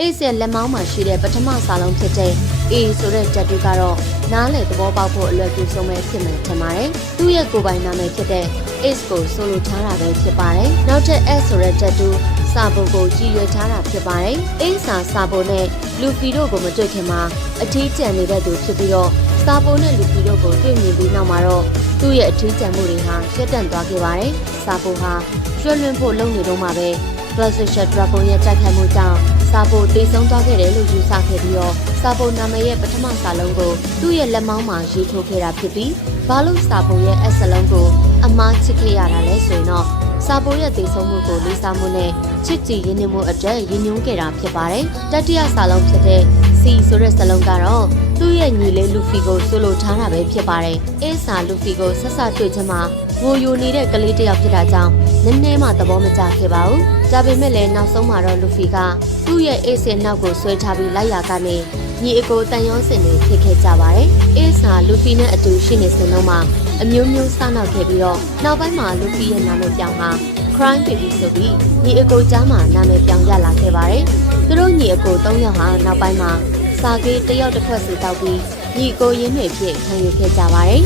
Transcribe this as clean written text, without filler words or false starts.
Ace ရဲ့လက်မောင်းမှာရှိတဲ့ပထမစာလုံးဖြစ်တဲ့ A ဆိုတဲ့ဓာတ်တူကတော့နားလည်သဘောပေါက်ဖို့အလွယ်ကူဆုံးပဲဖြစ်မယ်ထင်ပါတယ်။သူ့ရဲ့ကိုယ်ပိုင်နာမည်ဖြစ်တဲ့ Ace ကိုဆိုလိုထားတာပဲဖြစ်ပါတယ်။နောက်ထပ် S ဆိုတဲ့ဓာတ်တူစာပုံကိုကြည်ရွယ်ထားတာဖြစ်ပါတယ်။ Ace စာပုံနဲ့လူဖီတို့ကိုမတွေ့ခင်မှာအထီးကျန်နေတဲ့သူဖြစ်ပြီးတော့စာပုံနဲ့လူဖီတို့ကိုတွေ့မြင်ပြီးနောက်မှာတော့သူ့ရဲ့အထီးကျန်မှုတွေဟာရှက်တန့်သွားခဲ့ပါတယ်။စာပုံဟာရွှဲလွှင့်ဖို့လုပ်နေတော့မှပဲ Blackshot Dragon ရဲ့တိုက်ခိုက်မှုကြောင့်စာပိုတိတ်ဆုံးသွားခဲ့တယ်လို့ယူဆခဲ့ပြီးတော့စာပိုနာမည်ရဲ့ပထမစာလုံးကိုသူ့ရဲ့လက်မောင်းမှာရေးထိုးခဲ့တာဖြစ်ပြီးဘာလို့စာပိုရဲ့အစလုံးကိုအမားချစ်ခဲ့ရတာလဲဆိုရင်တော့စာပိုရဲ့တိတ်ဆုံးမှုကိုလေးစားမှုနဲ့ချစ်ကြည်ရင်းနှီးမှုအတွက်ရည်ညွှန်းခဲ့တာဖြစ်ပါတယ်တတိယစာလုံးဖြစ်တဲ့ C ဆိုတဲ့စာလုံးကတော့သူ့ရဲ့ညီလေးလူဖီကိုဆိုလိုထားတာပဲဖြစ်ပါတယ်အင်းစာလူဖီကိုဆက်ဆက်တွေ့ချင်မှာငိုယိုနေတဲ့ကလေးတစ်ယောက်ဖြစ်တာကြောင့်နည်းနည်းမှသဘောမကျခဲ့ပါဘူးဒါပေမဲ့လည်းနောက်ဆုံးမှာတော့လူဖီကသူ့ရဲ့အေးစင်နောက်ကိုဆွဲထားပြီးလိုက်ရာကနေညီအကိုတန်ရုံးစင်တွေဖြစ်ခဲ့ကြပါတယ်အေးစာလူဖီနဲ့အတူရှိနေစဉ်လုံးမှာအမျိုးမျိုးစားနောက်ခဲ့ပြီးတော့နောက်ပိုင်းမှာလူဖီရဲ့နာမည်ပြောင်းဟာ Crime Baby ဆိုပြီးညီအကိုကြားမှာနာမည်ပြောင်းရလာခဲ့ပါတယ်သူတို့ညီအကို၃ယောက်ဟာနောက်ပိုင်းမှာစာကေးတယောက်တစ်ခွက်စီတောက်ပြီးညီအကိုရင်းတွေဖြစ်ခံယူခဲ့ကြပါတယ်